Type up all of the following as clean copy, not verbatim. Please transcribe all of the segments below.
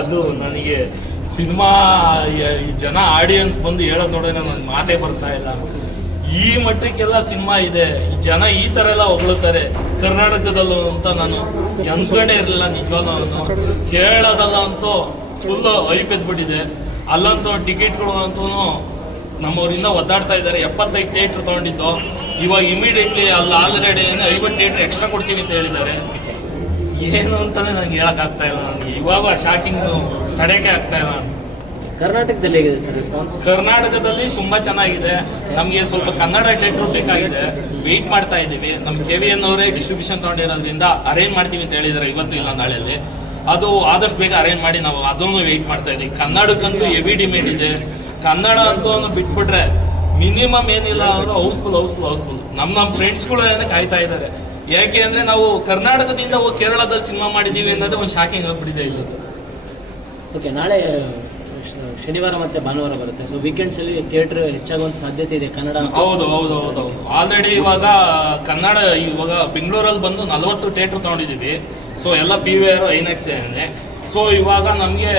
ಅದು ನನಗೆ ಸಿನಿಮಾ ಜನ ಆಡಿಯನ್ಸ್ ಬಂದು ಹೇಳೋದು ನೋಡಿದ್ರೆ ನನ್ನ ಮಾತೇ ಬರ್ತಾ ಇಲ್ಲ. ಈ ಮಟ್ಟಕ್ಕೆಲ್ಲ ಸಿನಿಮಾ ಇದೆ, ಜನ ಈ ಥರ ಎಲ್ಲ ಹೊಗಳುತ್ತಾರೆ ಕರ್ನಾಟಕದಲ್ಲೂ ಅಂತ ನಾನು ಅನ್ಕೊಂಡೇ ಇರಲಿಲ್ಲ. ನಿಜವಾಗ್ಲೂ ಕೇಳೋದಲ್ಲ ಅಂತೂ ಫುಲ್ ಹೈಪ್ ಎದ್ಬಿಟ್ಟಿದೆ. ಅಲ್ಲಂತೂ ಟಿಕೆಟ್ಗಳು ಅಂತೂ ನಮ್ಮವರಿಂದ ಒದ್ದಾಡ್ತಾ ಇದ್ದಾರೆ. 75 ಥಿಯೇಟ್ರ್ ತೊಗೊಂಡಿದ್ದು, ಇವಾಗ ಇಮಿಡಿಯೇಟ್ಲಿ ಅಲ್ಲಿ ಆಲ್ರೆಡಿ 50 ಥಿಯೇಟ್ರ್ ಎಕ್ಸ್ಟ್ರಾ ಕೊಡ್ತೀವಿ ಅಂತ ಹೇಳಿದ್ದಾರೆ. ಏನು ಅಂತಾನೆ ನನಗೆ ಹೇಳೋಕ್ಕಾಗ್ತಾ ಇಲ್ಲ. ನನಗೆ ಇವಾಗ ಶಾಕಿಂಗ್ ತಡೆಯೋಕ್ಕೆ ಆಗ್ತಾ ಇಲ್ಲ. ಕರ್ನಾಟಕದಲ್ಲಿ ಹೇಗಿದೆ ಸರ್ ರೆಸ್ಪಾನ್ಸ್? ಕರ್ನಾಟಕದಲ್ಲಿ ತುಂಬ ಚೆನ್ನಾಗಿದೆ. ನಮಗೆ ಸ್ವಲ್ಪ ಕನ್ನಡ ಥಿಯೇಟ್ರ್ ಬೇಕಾಗಿದೆ, ವೆಯ್ಟ್ ಮಾಡ್ತಾ ಇದ್ದೀವಿ. ನಮ್ಮ KVN ಅವರೇ ಡಿಸ್ಟ್ರಿಬ್ಯೂಷನ್ ತೊಗೊಂಡಿರೋದ್ರಿಂದ ಅರೇಂಜ್ ಮಾಡ್ತೀವಿ ಅಂತ ಹೇಳಿದ್ದಾರೆ, ಇವತ್ತು ಇಲ್ಲ ನಾಳೆಯಲ್ಲಿ. ಅದು ಆದಷ್ಟು ಬೇಗ ಅರೇಂಜ್ ಮಾಡಿ ನಾವು ಅದನ್ನು ವೆಯ್ಟ್ ಮಾಡ್ತಾ ಇದ್ದೀವಿ. ಕನ್ನಡಕ್ಕಂತೂ ಹೆವಿ ಡಿಮ್ಯಾಂಡ್ ಇದೆ. ಕನ್ನಡ ಅಂತೂ ಬಿಟ್ಬಿಟ್ರೆ ಮಿನಿಮಮ್ ಏನಿಲ್ಲ ಅವರು ಹೌಸ್ಫುಲ್. ನಮ್ಮ ಫ್ರೆಂಡ್ಸ್ಗಳು ಏನೋ ಕಾಯ್ತಾ ಇದ್ದಾರೆ. ಯಾಕೆ ಅಂದರೆ ನಾವು ಕರ್ನಾಟಕದಿಂದ ಹೋಗಿ ಕೇರಳದಲ್ಲಿ ಸಿನಿಮಾ ಮಾಡಿದ್ದೀವಿ ಅನ್ನೋದು ಒಂದು ಶಾಕಿಂಗ್ ಆಗಿಬಿಟ್ಟಿದೆ ಇದು. ಓಕೆ, ನಾಳೆ ಶನಿವಾರ ಮತ್ತೆ ಭಾನುವಾರ ಬರುತ್ತೆ. ಸೊ ವೀಕೆಂಡ್ಸಲ್ಲಿ ಥಿಯೇಟ್ರ್ ಹೆಚ್ಚಾಗುವಂಥ ಸಾಧ್ಯತೆ ಇದೆ ಕನ್ನಡ. ಹೌದು. ಆಲ್ರೆಡಿ ಇವಾಗ ಕನ್ನಡ ಇವಾಗ ಬೆಂಗಳೂರಲ್ಲಿ ಬಂದು 40 ಥಿಯೇಟ್ರ್ ತೊಗೊಂಡಿದ್ದೀವಿ. ಸೊ ಎಲ್ಲ PVR ಐನಾಕ್ಸ್ ಏನಿದೆ. ಸೊ ಇವಾಗ ನಮಗೆ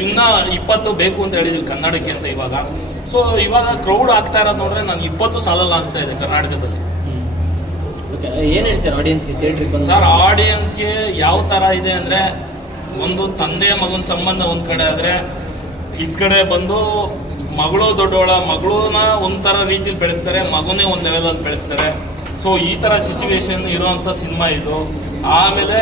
ಇನ್ನೂ 20 ಬೇಕು ಅಂತ ಹೇಳಿದ್ವಿ ಕನ್ನಡಕ್ಕೆ ಅಂತ ಇವಾಗ. ಸೊ ಇವಾಗ ಕ್ರೌಡ್ ಆಗ್ತಾ ಇರೋದು ನೋಡ್ರೆ ನಾನು 20 ಸಾಲಲ್ಲ ಅನಿಸ್ತಾ ಇದೆ ಕರ್ನಾಟಕದಲ್ಲಿ. ಓಕೆ, ಏನು ಹೇಳ್ತಾರೆ ಆಡಿಯನ್ಸ್ಗೆ ಥಿಯೇಟ್ರಿಗೆ ಬಂದು? ಸರ್, ಆಡಿಯನ್ಸ್ಗೆ ಯಾವ ಥರ ಇದೆ ಅಂದರೆ, ಒಂದು ತಂದೆ ಮಗನ ಸಂಬಂಧ ಒಂದು ಕಡೆ ಆದರೆ, ಈ ಕಡೆ ಬಂದು ಮಗಳು ದೊಡ್ಡವಳ, ಮಗಳನ್ನ ಒಂಥರ ರೀತಿಲಿ ಬೆಳೆಸ್ತಾರೆ, ಮಗನೇ ಒಂದು ಲೆವೆಲಲ್ಲಿ ಬೆಳೆಸ್ತಾರೆ. ಸೊ ಈ ಥರ ಸಿಚುವೇಶನ್ ಇರೋವಂಥ ಸಿನಿಮಾ ಇದು. ಆಮೇಲೆ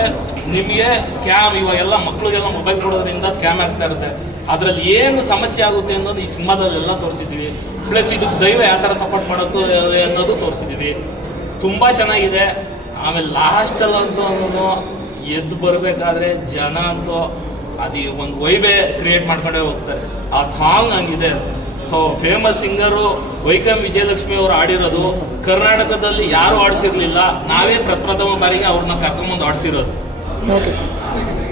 ನಿಮಗೆ ಸ್ಕ್ಯಾಮ್, ಇವಾಗೆಲ್ಲ ಮಕ್ಕಳಿಗೆಲ್ಲ ಮೊಬೈಲ್ ಕೊಡೋದ್ರಿಂದ ಸ್ಕ್ಯಾಮ್ ಆಗ್ತಾ ಇರುತ್ತೆ. ಅದರಲ್ಲಿ ಏನು ಸಮಸ್ಯೆ ಆಗುತ್ತೆ ಅನ್ನೋದು ಈ ಸಿನಿಮಾದಲ್ಲೆಲ್ಲ ತೋರಿಸಿದ್ದೀವಿ. ಪ್ಲಸ್ ಇದು ದೈವ ಯಾವ ಥರ ಸಪೋರ್ಟ್ ಮಾಡೋದು ಅನ್ನೋದು ತೋರಿಸಿದ್ದೀವಿ. ತುಂಬ ಚೆನ್ನಾಗಿದೆ. ಆಮೇಲೆ ಲಾಸ್ಟಲ್ಲಂತೂ ಅನ್ನೋದು ಎದ್ದು ಬರಬೇಕಾದ್ರೆ ಜನ ಅಂತೂ ಅದು ಒಂದು ವೈಬೇ ಕ್ರಿಯೇಟ್ ಮಾಡ್ಕೊಂಡೇ ಹೋಗ್ತಾರೆ. ಆ ಸಾಂಗ್ ಹಂಗಿದೆ. ಸೊ ಫೇಮಸ್ ಸಿಂಗರು ವೈಕಂ ವಿಜಯಲಕ್ಷ್ಮಿ ಅವರು ಆಡಿರೋದು ಕರ್ನಾಟಕದಲ್ಲಿ ಯಾರು ಆಡಿಸಿರ್ಲಿಲ್ಲ. ನಾವೇ ಪ್ರಥಮ ಬಾರಿಗೆ ಅವ್ರನ್ನ ಕರ್ಕೊಂಬಂದು ಆಡಿಸಿರೋದು.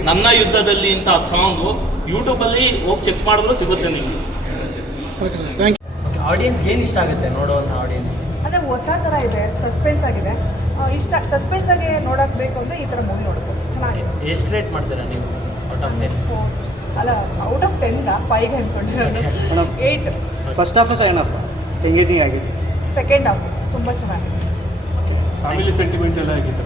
ನನ್ನ ಯುದ್ಧದಲ್ಲಿ ಅಂತ ಸಾಂಗು ಯೂಟ್ಯೂಬಲ್ಲಿ ಹೋಗಿ ಚೆಕ್ ಮಾಡಿದ್ರು ಸಿಗುತ್ತೆ ನಿಮಗೆ. ಆಡಿಯನ್ಸ್ಗೆ ಏನು ಇಷ್ಟ ಆಗುತ್ತೆ ನೋಡುವಂಥ ಆಡಿಯನ್ಸ್ಗೆ? ಅಂದರೆ ಹೊಸ ಥರ ಇದೆ, ಸಸ್ಪೆನ್ಸ್ ಆಗಿದೆ. ಸಸ್ಪೆನ್ಸ್ ಆಗಿ ನೋಡೋಕೆ ಬೇಕು ಅಂದರೆ ಈ ಥರ ಮೂವಿ ನೋಡಬೇಕು. ಚೆನ್ನಾಗಿದೆ. ಎಷ್ಟು ರೇಟ್ ಮಾಡ್ತೀರಾ ನೀವು ಔಟ್ ಆಫ್ 10? ಅಲ್ಲ, out of 10 5 ಅಂದ್ಕೊಂಡಿರೋದು. 8. First half second half engaging ಆಗಿದೆ. ಸೆಕೆಂಡ್ ಹಾಫ್ ತುಂಬ ಚೆನ್ನಾಗಿದೆ. ಫ್ಯಾಮಿಲಿ ಸೆಂಟಿಮೆಂಟ್ ಎಲ್ಲ ಆಗಿತ್ತು.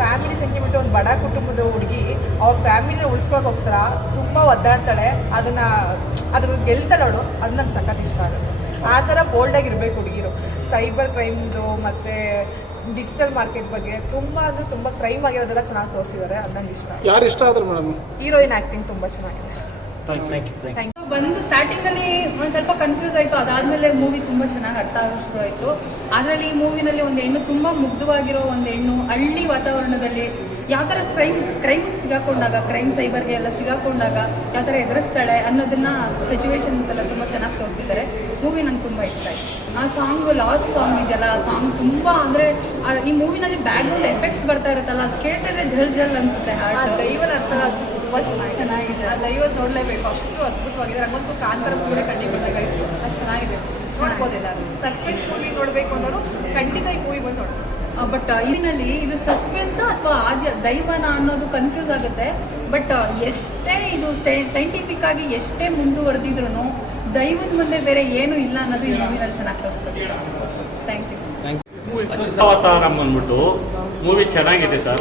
ಫ್ಯಾಮಿಲಿ ಸೆಂಟಿಮೆಂಟ್, ಒಂದು ಬಡ ಕುಟುಂಬದ ಹುಡುಗಿ ಅವ್ರ ಫ್ಯಾಮಿಲಿನ ಉಳಿಸ್ಕೊಳಕ್ಕೋಸ್ಕರ ತುಂಬ ಒದ್ದಾಡ್ತಾಳೆ. ಅದನ್ನ ಗೆಲ್ತಾಳವಳು. ಅದು ನಂಗೆ ಸಖತ್ ಇಷ್ಟ ಆಗುತ್ತೆ. ಆ ಥರ ಬೋಲ್ಡಾಗಿರ್ಬೇಕು ಹುಡುಗಿರು. ಸೈಬರ್ ಕ್ರೈಮ್ದು ಮತ್ತು ಡಿಜಿಟಲ್ ಮಾರ್ಕೆಟ್ ಬಗ್ಗೆ ತುಂಬ ಕ್ರೈಮ್ ಆಗಿರೋದೆಲ್ಲ ಚೆನ್ನಾಗಿ ತೋರಿಸಿದ್ದಾರೆ. ಅದು ನಂಗೆ ಇಷ್ಟ. ಯಾರು ಇಷ್ಟ ಆದ್ರು ಮೇಡಮ್? ಹೀರೋಯಿನ್ ಆ್ಯಕ್ಟಿಂಗ್ ತುಂಬ ಚೆನ್ನಾಗಿದೆ. Thank you. ಬಂದು ಸ್ಟಾರ್ಟಿಂಗಲ್ಲಿ ಒಂದು ಸ್ವಲ್ಪ ಕನ್ಫ್ಯೂಸ್ ಆಯಿತು. ಅದಾದಮೇಲೆ ಮೂವಿ ತುಂಬ ಚೆನ್ನಾಗಿ ಅರ್ಥ ಆಗೋ ಶುರು ಆಯಿತು. ಅದರಲ್ಲಿ ಈ ಮೂವಿನಲ್ಲಿ ಒಂದು ಹೆಣ್ಣು, ತುಂಬ ಮುಗ್ಧವಾಗಿರೋ ಒಂದು ಹೆಣ್ಣು, ಹಳ್ಳಿ ವಾತಾವರಣದಲ್ಲಿ ಯಾವ ಥರ ಕ್ರೈಮಿಗೆ ಸಿಗಾಕೊಂಡಾಗ, ಸೈಬರ್ಗೆ ಎಲ್ಲ ಸಿಗಾಕೊಂಡಾಗ ಯಾವ ಥರ ಎದುರಿಸ್ತಾಳೆ ಅನ್ನೋದನ್ನು ಸಿಚುವೇಶನ್ಸ್ ಎಲ್ಲ ತುಂಬ ಚೆನ್ನಾಗಿ ತೋರಿಸಿದ್ದಾರೆ. ಮೂವಿ ನಂಗೆ ತುಂಬ ಇಷ್ಟ ಆಯಿತು. ಆ ಸಾಂಗು, ಲಾಸ್ಟ್ ಸಾಂಗ್ ಇದೆಯಲ್ಲ, ಆ ಸಾಂಗ್ ತುಂಬ ಅಂದರೆ ಈ ಮೂವಿನಲ್ಲಿ ಬ್ಯಾಕ್ಗ್ರೌಂಡ್ ಎಫೆಕ್ಟ್ಸ್ ಬರ್ತಾ ಇರುತ್ತಲ್ಲ, ಅದು ಕೇಳ್ತಿದ್ರೆ ಜಲ್ ಅನಿಸುತ್ತೆ. ದೈವನ ಅರ್ಥ ತುಂಬ ಚೆನ್ನಾಗಿದೆ. ಆ ದೈವ ನೋಡಲೇಬೇಕು, ಅಷ್ಟು ಅದ್ಭುತವಾಗಿದೆ. ಹಂಗಂತೂ ಕಾಂತಾರ ಮೂವಿ ಖಂಡಿತವಾಗಿತ್ತು. ಅಷ್ಟು ಚೆನ್ನಾಗಿದೆ, ನೋಡ್ಬೋದು ಎಲ್ಲರೂ. ಸಸ್ಪೆನ್ಸ್ ಮೂವಿ ನೋಡಬೇಕು ಅನ್ನೋರು ಖಂಡಿತ ಈ ಮೂವಿ ಬಂದು ನೋಡ್ಬೋದು. ಬಟ್ ಇದರಲ್ಲಿ ಇದು ಸಸ್ಪೆನ್ಸ್ ಅಥವಾ ದೈವನ ಅನ್ನೋದು ಕನ್ಫ್ಯೂಸ್ ಆಗುತ್ತೆ. ಬಟ್ ಎಷ್ಟೇ ಇದು ಸೈಂಟಿಫಿಕ್ ಆಗಿ ಎಷ್ಟೇ ಮುಂದುವರೆದಿದ್ರು ದೈವದ ಮುಂದೆ ಬೇರೆ ಏನೂ ಇಲ್ಲ ಅನ್ನೋದು ಈ ಮೂವಿನಲ್ಲಿ ಚೆನ್ನಾಗಿ ತೋರಿಸ್ತಾರೆ. Thank you. ಅಚ್ಯುತಾವತಾರಂ ಅಂದ್ಬಿಟ್ಟು ಮೂವಿ ಚೆನ್ನಾಗಿದೆ ಸರ್.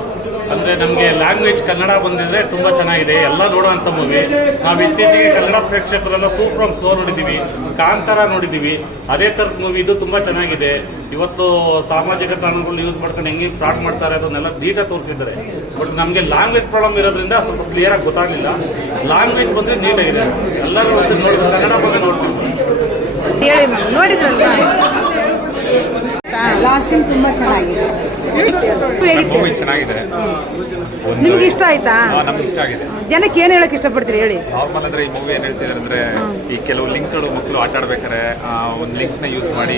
ಅಂದರೆ ನಮಗೆ ಲ್ಯಾಂಗ್ವೇಜ್ ಕನ್ನಡ ಬಂದಿದ್ರೆ ತುಂಬ ಚೆನ್ನಾಗಿದೆ. ಎಲ್ಲ ನೋಡೋವಂಥ ಮೂವಿ. ನಾವು ಇತ್ತೀಚೆಗೆ ಕನ್ನಡ ಪ್ರೇಕ್ಷಕರೆಲ್ಲ ಸೂಪರ್ ಸೋ ನೋಡಿದ್ದೀವಿ, ಕಾಂತಾರ ನೋಡಿದ್ದೀವಿ. ಅದೇ ಥರದ ಮೂವಿ ಇದು ತುಂಬ ಚೆನ್ನಾಗಿದೆ. ಇವತ್ತು ಸಾಮಾಜಿಕ ತಾಣಗಳು ಯೂಸ್ ಮಾಡ್ಕೊಂಡು ಹೆಂಗೆ ಫ್ರಾಡ್ ಮಾಡ್ತಾರೆ ಅದನ್ನೆಲ್ಲ ನೀಟಾಗಿ ತೋರಿಸಿದ್ದಾರೆ. ಬಟ್ ನಮಗೆ ಲ್ಯಾಂಗ್ವೇಜ್ ಪ್ರಾಬ್ಲಮ್ ಇರೋದ್ರಿಂದ ಸ್ವಲ್ಪ ಕ್ಲಿಯರಾಗಿ ಗೊತ್ತಾಗಲಿಲ್ಲ. ಲ್ಯಾಂಗ್ವೇಜ್ ಬಂದರೆ ನೀಟಾಗಿದೆ. ಎಲ್ಲರೂ ನೋಡಿ ಕನ್ನಡ ಬಗ್ಗೆ ನೋಡ್ತೀವಿ. ಹೇಳಿ ಮ್ಯಾಮ್, ನೋಡಿದ್ರಲ್ವಾ? ಲಾಸ್ಟ್ ಸೀನ್ ತುಂಬ ಚೆನ್ನಾಗಿದೆ. ಮೂವಿ ಚೆನ್ನಾಗಿದೆ. ನಿಮ್ಗೆ ಇಷ್ಟ ಆಯ್ತಾ? ನಮ್ಗೆ ಇಷ್ಟ ಆಗಿದೆ. ಜನಕ್ಕೆ ಏನು ಹೇಳಕ್ ಇಷ್ಟಪಡ್ತೀರಿ ಹೇಳಿ? ನಾರ್ಮಲ್ ಅಂದ್ರೆ ಈ ಮೂವಿ ಏನು ಹೇಳ್ತಿದ್ದಾರೆ ಅಂದ್ರೆ, ಈ ಕೆಲವು ಲಿಂಕ್ಗಳು ಮಕ್ಕಳು ಆಟ ಆಡ್ಬೇಕಾದ್ರೆ ಒಂದು ಲಿಂಕ್ನ ಯೂಸ್ ಮಾಡಿ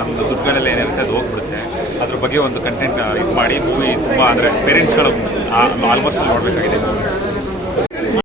ನಮ್ಮದು ದುಡ್ಡುಗಳೆಲ್ಲ ಏನಿರುತ್ತೆ ಅದು ಹೋಗ್ಬಿಡುತ್ತೆ. ಅದ್ರ ಬಗ್ಗೆ ಒಂದು ಕಂಟೆಂಟ್ ಇದು ಮಾಡಿ ಮೂವಿ ತುಂಬ ಅಂದರೆ ಪೇರೆಂಟ್ಸ್ಗಳು ಆಲ್ಮೋಸ್ಟ್ ನೋಡಬೇಕಾಗಿದೆ.